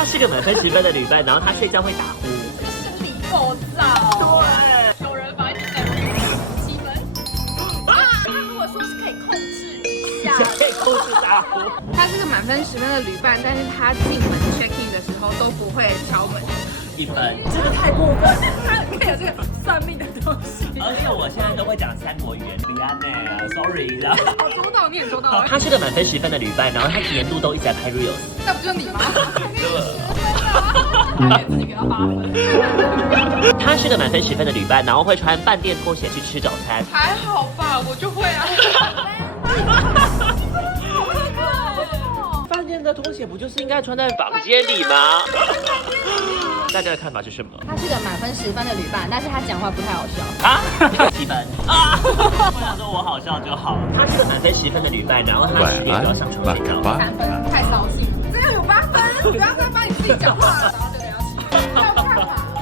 他是个满分10分的旅伴，然后他睡觉会打呼。这个生理构造。对。有人把你等7分。他如果说是可以控制一下，可以控制打呼。他是个满分10分的旅伴，但是他进门 check in 的时候都不会敲门。1分，这个太过分。他可以有这个算命的东西。而且我现在都会讲3国语言，不要呢 ，sorry， 你知道吗？我收到，你也收到了。他是个满分10分的旅伴，然后他年度都一直在拍 reels。那不就你吗？对。他也自己给他8分。他是个满分10分的旅伴，然后会穿饭店拖鞋去吃早餐。还好吧，我就会啊。饭店的拖鞋不就是应该穿在房间里吗？大家的看法是什么？他是个满分10分的旅伴，但是他讲话不太好笑。啊，7分啊！我想说我好笑就好。他是个满分10分的旅伴，然后他10点就要上床睡觉。3分，太扫兴了。这样有8分，不要再帮你自己讲话了。